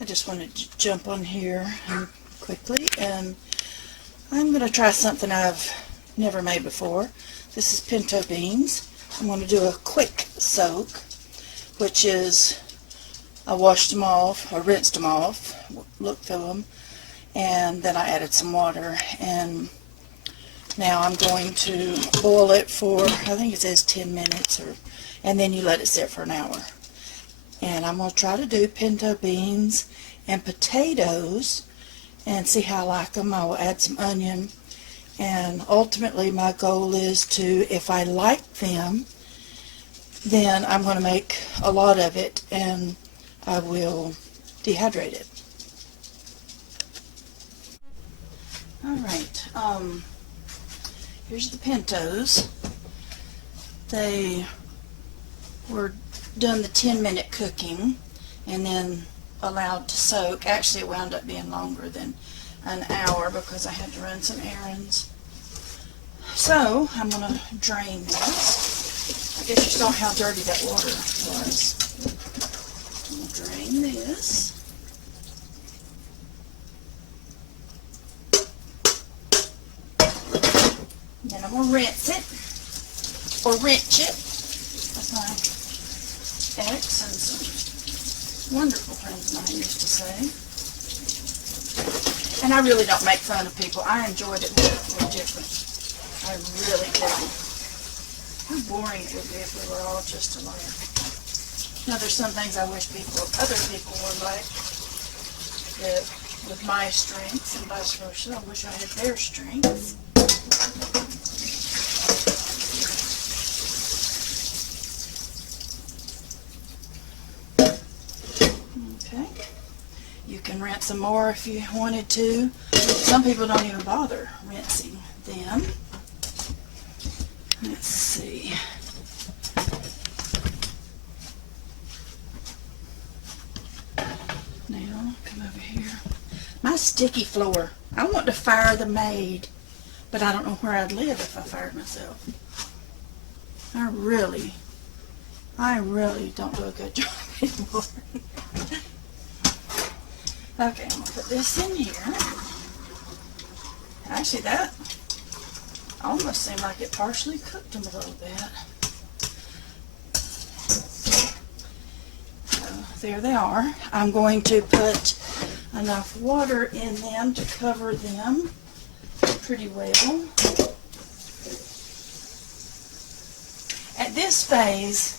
I just wanted to jump on here quickly, and I'm going to try something I've never made before. This is pinto beans. I'm going to do a quick soak, which is I washed them off, or rinsed them off, looked through them, and then I added some water, and now I'm going to boil it for, I think it says 10 minutes, and then you let it sit for an hour. And I'm going to try to do pinto beans and potatoes and see how I like them. I will add some onion, and ultimately my goal is to, if I like them, then I'm going to make a lot of it and I will dehydrate it. Alright, here's the pintos. They were done the 10-minute cooking and then allowed to soak. Actually, it wound up being longer than an hour because I had to run some errands. So I'm going to drain this. I guess you saw how dirty that water was. I'm going to drain this. Then I'm going to rinse it, or wrench it, as my ex and some wonderful friends of mine used to say. And I really don't make fun of people. I enjoyed it when it was different. I really do. How boring it would be if we were all just alike. Now there's some things I wish other people were like, that with my strengths and vice versa. I wish I had their strengths. Okay. You can rinse some more if you wanted to. Some people don't even bother rinsing them. Let's see. Now, come over here. My sticky floor. I want to fire the maid, but I don't know where I'd live if I fired myself. I really don't do a good job anymore. Okay, I'm going to put this in here. Actually, that almost seemed like it partially cooked them a little bit. So, there they are. I'm going to put enough water in them to cover them pretty well. At this phase,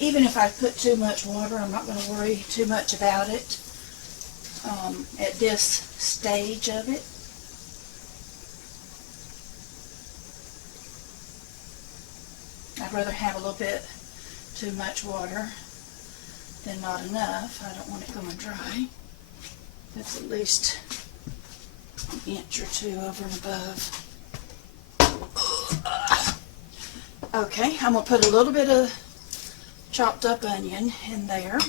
even if I put too much water, I'm not going to worry too much about it. At this stage of it. I'd rather have a little bit too much water than not enough. I don't want it going dry. That's at least an inch or two over and above. Okay, I'm going to put a little bit of chopped up onion in there.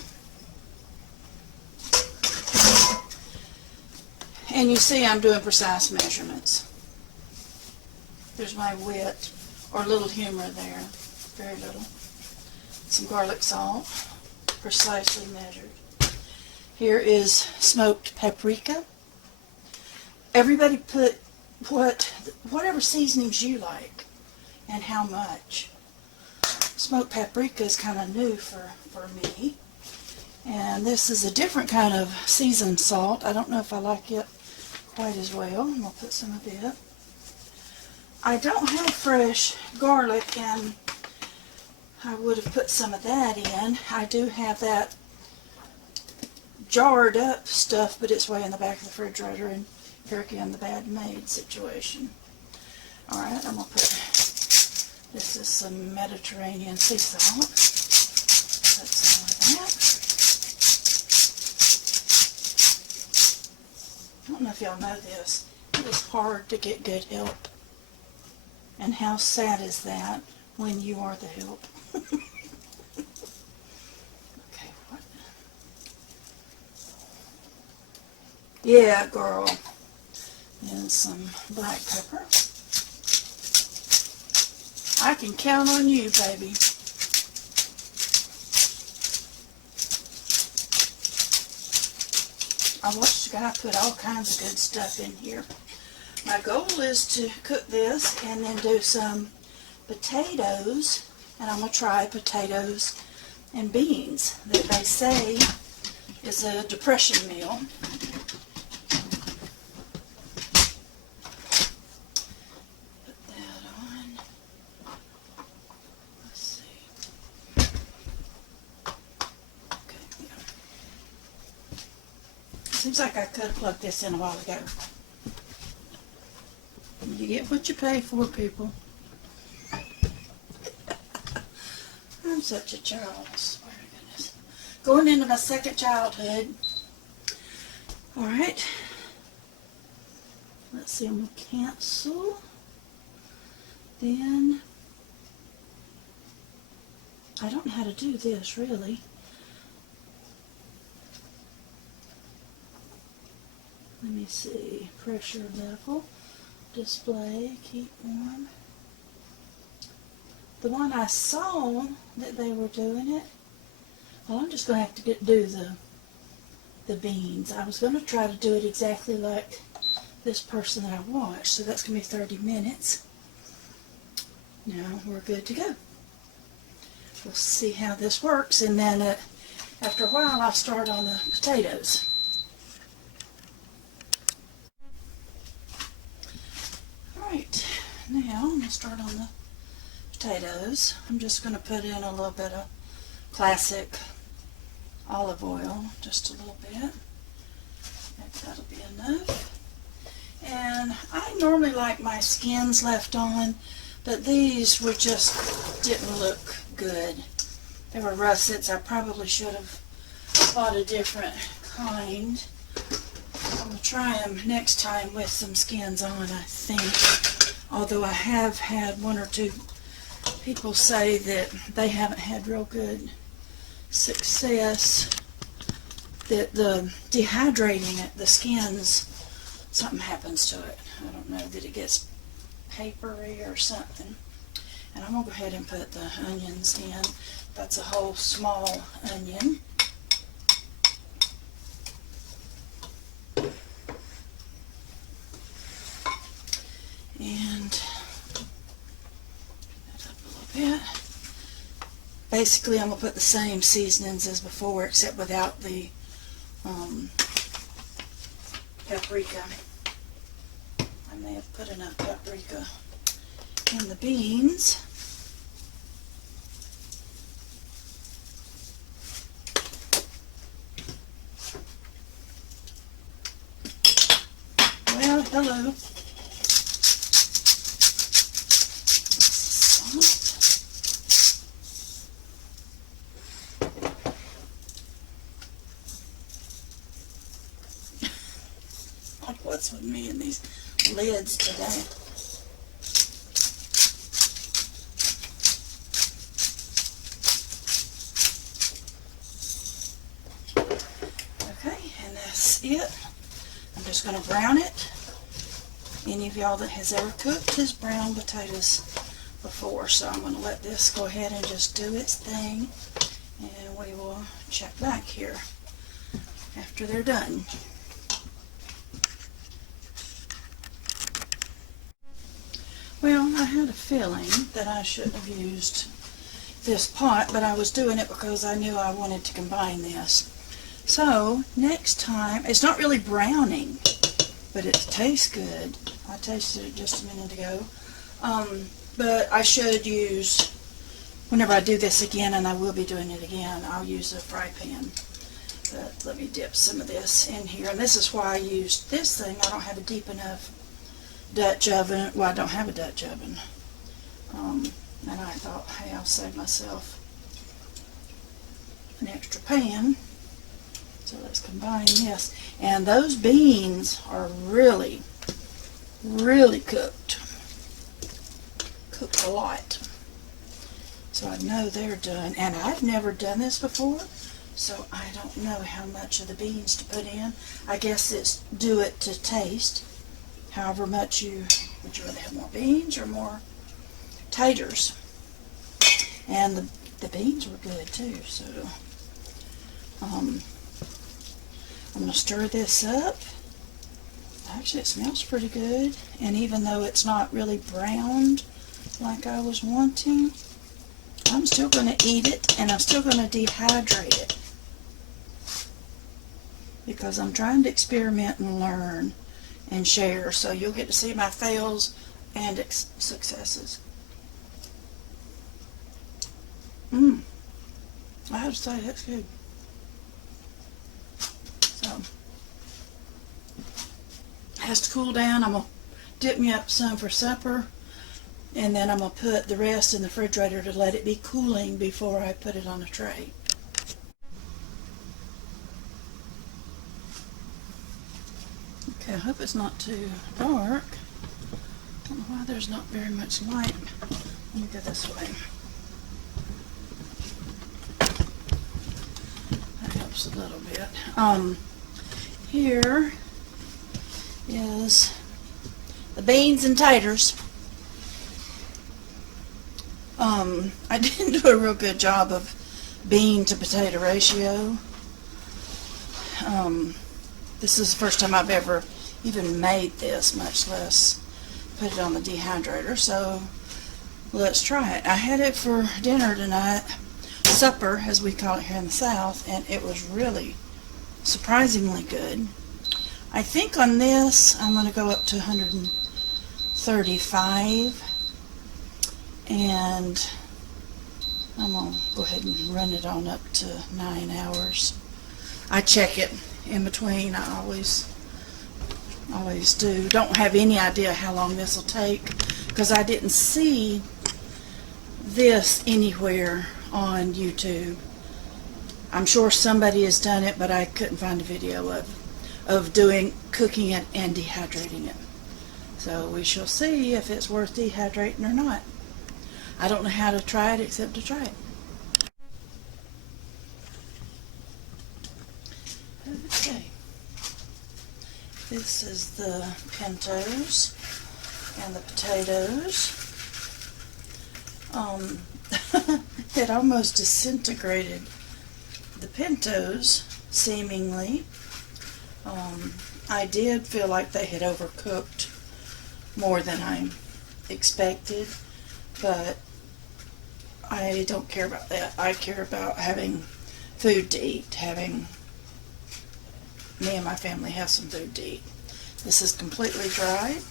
And you see I'm doing precise measurements. There's my wit, or little humor there, very little. Some garlic salt, precisely measured. Here is smoked paprika. Everybody put whatever seasonings you like and how much. Smoked paprika is kind of new for me. And this is a different kind of seasoned salt. I don't know if I like it quite as well. I'm going to put some of it. I don't have fresh garlic, and I would have put some of that in. I do have that jarred up stuff, but it's way in the back of the refrigerator, and here again, the bad maid situation. Alright, I'm going to put, this is some Mediterranean sea salt. Put some of that. I don't know if y'all know this. It is hard to get good help. And how sad is that when you are the help? Okay, what? Yeah, girl. And some black pepper. I can count on you, baby. I watched a guy put all kinds of good stuff in here. My goal is to cook this and then do some potatoes, and I'm going to try potatoes and beans that they say is a depression meal. Put that on. Let's see. Okay, yeah. Seems like I could have plugged this in a while ago. You get what you pay for, people. I'm such a child, I swear to goodness. Going into my second childhood. Alright. Let's see, I'm going to cancel. Then, I don't know how to do this, really. Let me see. Pressure level. Display. Keep warm. The one I saw that they were doing it, well, I'm just going to have to do the beans. I was going to try to do it exactly like this person that I watched, so that's going to be 30 minutes. Now we're good to go. We'll see how this works, and then after a while I'll start on the potatoes. Alright, now I'm going to start on the potatoes. I'm just going to put in a little bit of classic olive oil, just a little bit. Maybe that'll be enough. And I normally like my skins left on, but these were just didn't look good. They were russets. I probably should have bought a different kind. I'm going to try them next time with some skins on, I think. Although I have had one or two people say that they haven't had real good success, that the dehydrating it, the skins, something happens to it. I don't know, that it gets papery or something. And I'm going to go ahead and put the onions in. That's a whole small onion. And that up a little bit. Basically, I'm going to put the same seasonings as before, except without the paprika. I may have put enough paprika in the beans. Well, hello. What's with me and these lids today? Okay, and that's it. I'm just going to brown it. Any of y'all that has ever cooked has browned potatoes before, so I'm going to let this go ahead and just do its thing, and we will check back here after they're done. Well, I had a feeling that I shouldn't have used this pot, but I was doing it because I knew I wanted to combine this. So, next time, it's not really browning, but it tastes good. I tasted it just a minute ago. But I should use, whenever I do this again, and I will be doing it again, I'll use a fry pan. But let me dip some of this in here. And this is why I used this thing. I don't have a deep enough Dutch oven. Well, I don't have a Dutch oven. And I thought, hey, I'll save myself an extra pan. So let's combine this. And those beans are really, really cooked. Cooked a lot. So I know they're done. And I've never done this before, so I don't know how much of the beans to put in. I guess it's do it to taste. However much you, would you rather have more beans or more taters? And the beans were good too, so I'm going to stir this up. Actually, it smells pretty good, and even though it's not really browned like I was wanting, I'm still going to eat it, and I'm still going to dehydrate it because I'm trying to experiment and learn and share, so you'll get to see my fails and successes. I have to say, that's good. So, it has to cool down. I'm going to dip me up some for supper, and then I'm going to put the rest in the refrigerator to let it be cooling before I put it on a tray. Okay, I hope it's not too dark. I don't know why there's not very much light. Let me go this way. That helps a little bit. Here is the beans and taters. I didn't do a real good job of bean to potato ratio. This is the first time I've ever even made this, much less put it on the dehydrator, so let's try it. I had it for dinner tonight, supper as we call it here in the South, and it was really surprisingly good. I think on this I'm going to go up to 135, and I'm going to go ahead and run it on up to 9 hours. I check it in between. I always do. Don't have any idea how long this will take because I didn't see this anywhere on YouTube. I'm sure somebody has done it, but I couldn't find a video of cooking it and dehydrating it. So we shall see if it's worth dehydrating or not. I don't know how to try it except to try it. Okay. This is the pintos and the potatoes. It almost disintegrated the pintos, seemingly. I did feel like they had overcooked more than I expected, but I don't care about that. I care about having food to eat, having me and my family have some food to eat. This is completely dry,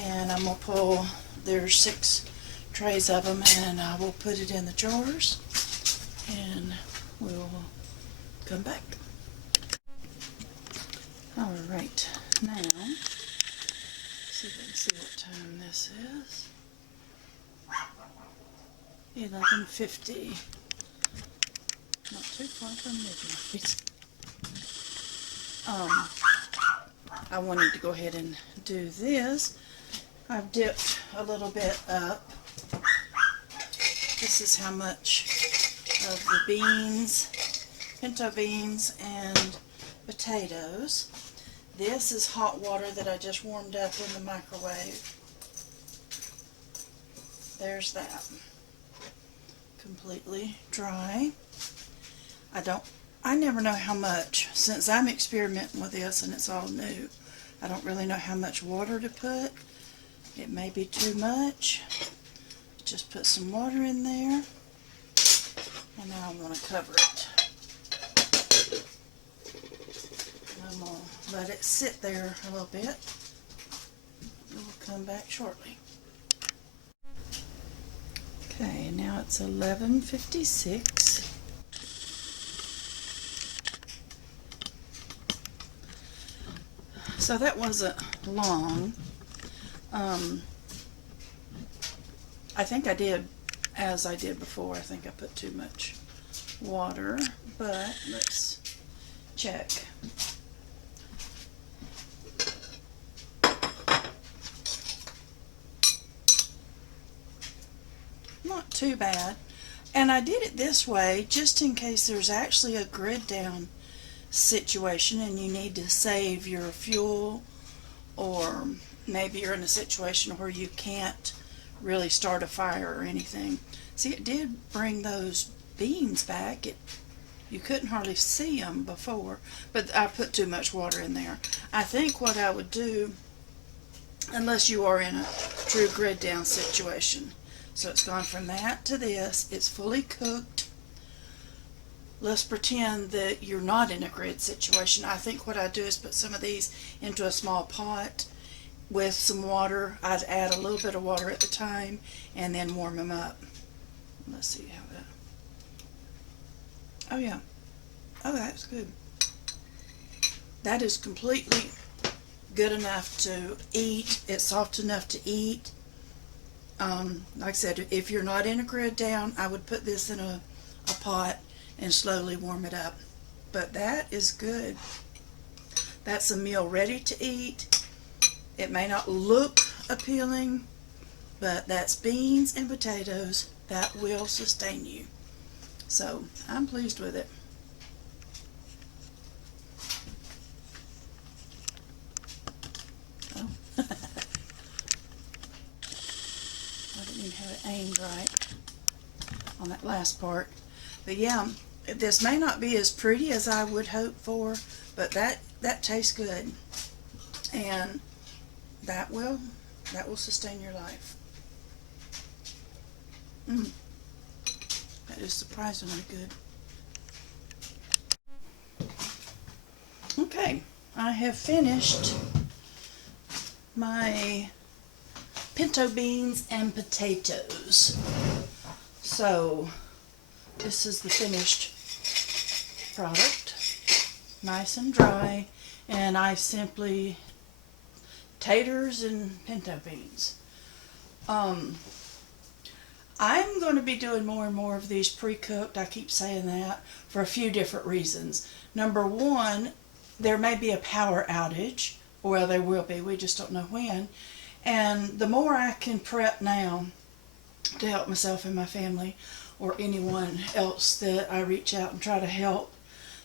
and I'm going to pull, there's 6 trays of them, and I will put it in the jars, and we'll come back. Alright, now, see if I can see what time this is. 11:50. Not too far from midnight. I wanted to go ahead and do this. I've dipped a little bit up. This is how much of the beans, pinto beans and potatoes. This is hot water that I just warmed up in the microwave. There's that. Completely dry. I never know how much, since I'm experimenting with this and it's all new, I don't really know how much water to put. It may be too much. Just put some water in there, and now I'm going to cover it. I'm going to let it sit there a little bit. We'll come back shortly. Okay, now it's 11:56. So that wasn't long. I think I did, as I did before, I think I put too much water, but let's check. Not too bad. And I did it this way just in case there's actually a grid down situation and you need to save your fuel, or maybe you're in a situation where you can't really start a fire or anything. See, it did bring those beans back. It You couldn't hardly see them before, but I put too much water in there. I think what I would do, unless you are in a true grid down situation. So it's gone from that to this. It's fully cooked. Let's pretend that you're not in a grid situation. I think what I do is put some of these into a small pot with some water. I'd add a little bit of water at the time and then warm them up. Let's see how that. Oh yeah. Oh, that's good. That is completely good enough to eat. It's soft enough to eat. Like I said, if you're not in a grid down, I would put this in a pot and slowly warm it up. But that is good. That's a meal ready to eat. It may not look appealing, but that's beans and potatoes that will sustain you. So I'm pleased with it. Oh. I didn't even have it aimed right on that last part. But yeah, this may not be as pretty as I would hope for, but that tastes good. And that will sustain your life. That is surprisingly good. Okay, I have finished my pinto beans and potatoes. So this is the finished product, nice and dry, and I simply taters and pinto beans. I'm going to be doing more and more of these pre-cooked. I keep saying that for a few different reasons. Number one, there may be a power outage. Well, there will be. We just don't know when. And the more I can prep now to help myself and my family or anyone else that I reach out and try to help,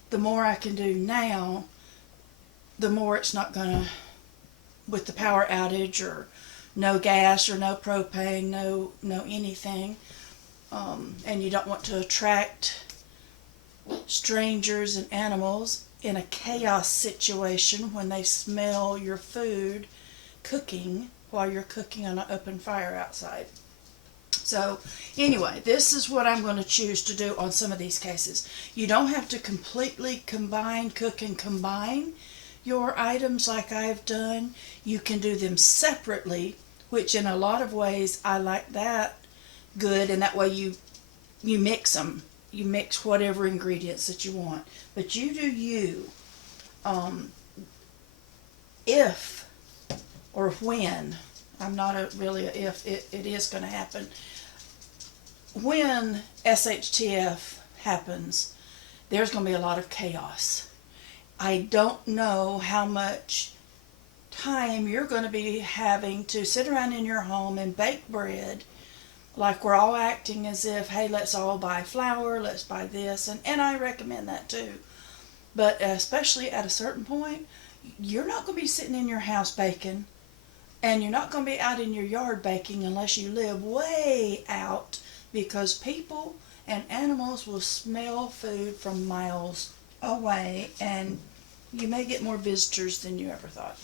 the more I can do now, the more it's not going to, with the power outage or no gas or no propane, no anything, and you don't want to attract strangers and animals in a chaos situation when they smell your food cooking while you're cooking on an open fire outside. So anyway, this is what I'm going to choose to do on some of these cases. You don't have to completely cook and combine your items like I've done. You can do them separately, which in a lot of ways I like that good, and that way you mix them. You mix whatever ingredients that you want. But you do you. If or when, I'm not really a if, it is going to happen. When SHTF happens, there's going to be a lot of chaos. I don't know how much time you're going to be having to sit around in your home and bake bread like we're all acting as if, hey, let's all buy flour, let's buy this, and I recommend that too. But especially at a certain point, you're not going to be sitting in your house baking, and you're not going to be out in your yard baking unless you live way out, because people and animals will smell food from miles away, and you may get more visitors than you ever thought.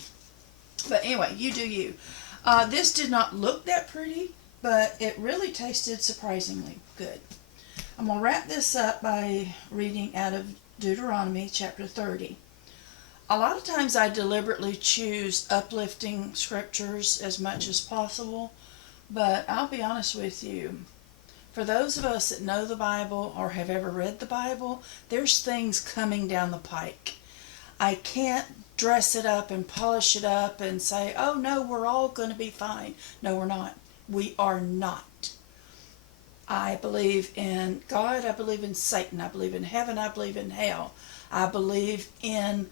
But anyway, you do you. This did not look that pretty, but it really tasted surprisingly good. I'm going to wrap this up by reading out of Deuteronomy chapter 30. A lot of times I deliberately choose uplifting scriptures as much as possible, but I'll be honest with you. For those of us that know the Bible or have ever read the Bible, there's things coming down the pike. I can't dress it up and polish it up and say, oh no, we're all going to be fine. No, we're not. We are not. I believe in God. I believe in Satan. I believe in heaven. I believe in hell. I believe in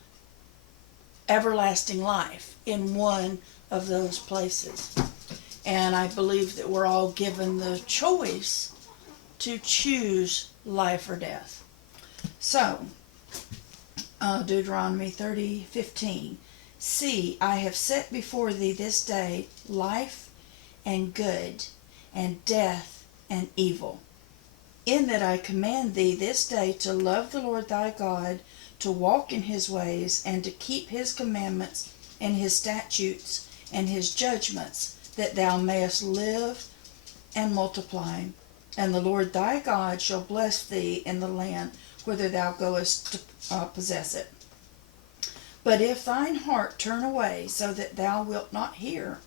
everlasting life in one of those places. And I believe that we're all given the choice to choose life or death. So, Deuteronomy 30:15. See, I have set before thee this day life and good, and death and evil. in that I command thee this day to love the Lord thy God, to walk in his ways, and to keep his commandments and his statutes and his judgments, that thou mayest live and multiply. And the Lord thy God shall bless thee in the land whither thou goest to possess it. But if thine heart turn away, so that thou wilt not hear,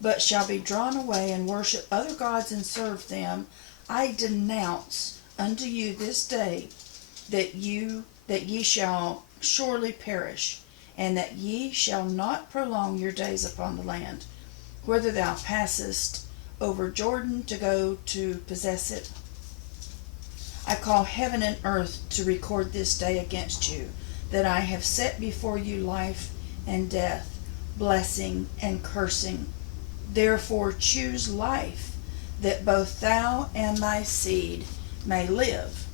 but shall be drawn away and worship other gods and serve them, I denounce unto you this day that ye shall surely perish, and that ye shall not prolong your days upon the land, whither thou passest over Jordan to go to possess it. I call heaven and earth to record this day against you, that I have set before you life and death, blessing and cursing. Therefore choose life, that both thou and thy seed may live,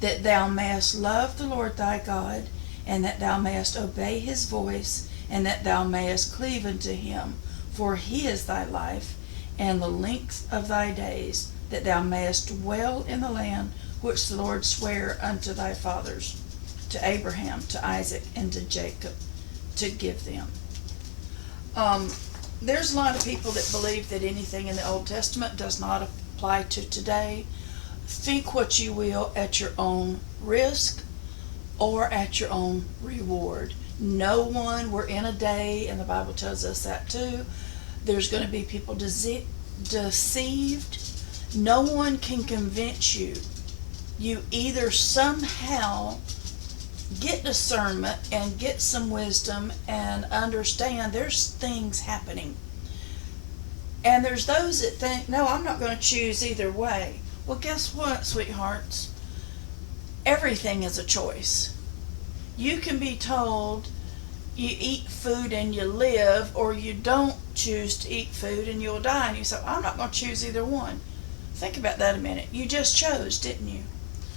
that thou mayest love the Lord thy God, and that thou mayest obey his voice, and that thou mayest cleave unto him, for he is thy life, and the length of thy days, that thou mayest dwell in the land which the Lord sware unto thy fathers, to Abraham, to Isaac, and to Jacob, to give them. There's a lot of people that believe that anything in the Old Testament does not apply to today. Think what you will at your own risk or at your own reward. No one, we're in a day, and the Bible tells us that too, there's going to be people deceived. No one can convince you. You either somehow get discernment and get some wisdom and understand there's things happening. And there's those that think, no, I'm not going to choose either way. Well, guess what, sweethearts? Everything is a choice. You can be told you eat food and you live, or you don't choose to eat food and you'll die. And you say, I'm not going to choose either one. Think about that a minute. You just chose, didn't you?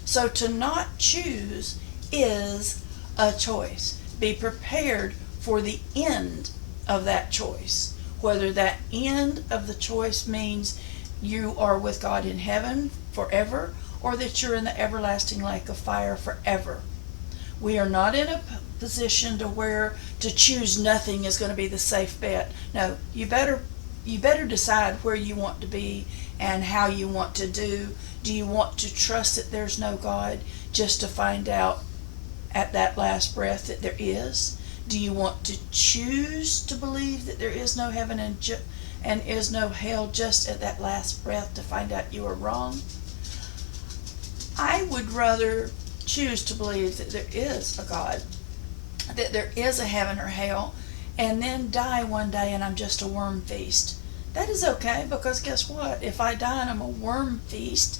So to not choose is a choice. Be prepared for the end of that choice. Whether that end of the choice means you are with God in heaven forever, or that you're in the everlasting lake of fire forever. We are not in a position to where to choose nothing is going to be the safe bet. No, you better decide where you want to be and how you want to do. Do you want to trust that there's no God just to find out at that last breath that there is? Do you want to choose to believe that there is no heaven and is no hell just at that last breath to find out you are wrong? I would rather choose to believe that there is a God, that there is a heaven or hell, and then die one day and I'm just a worm feast. That is okay, because guess what? If I die and I'm a worm feast,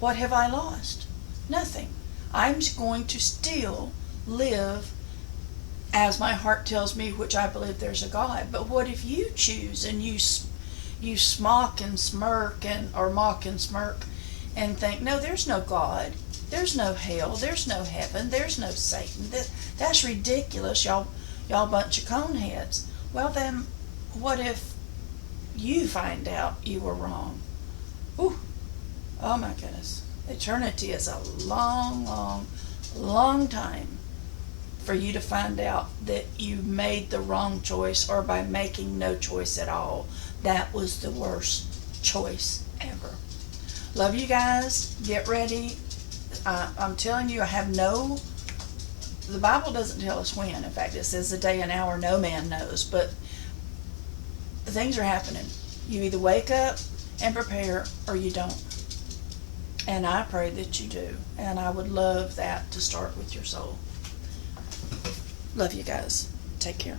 what have I lost? Nothing. I'm going to still live as my heart tells me, which I believe there's a God. But what if you choose and you smock and smirk or mock and smirk and think, no, there's no God, there's no hell, there's no heaven, there's no Satan. That's ridiculous, y'all bunch of coneheads. Well then, what if you find out you were wrong? Ooh, oh my goodness. Eternity is a long, long, long time for you to find out that you made the wrong choice, or by making no choice at all, that was the worst choice ever. Love you guys. Get ready. I'm telling you, the Bible doesn't tell us when. In fact, it says the day and hour no man knows, but things are happening. You either wake up and prepare, or you don't. And I pray that you do. And I would love that to start with your soul. Love you guys. Take care.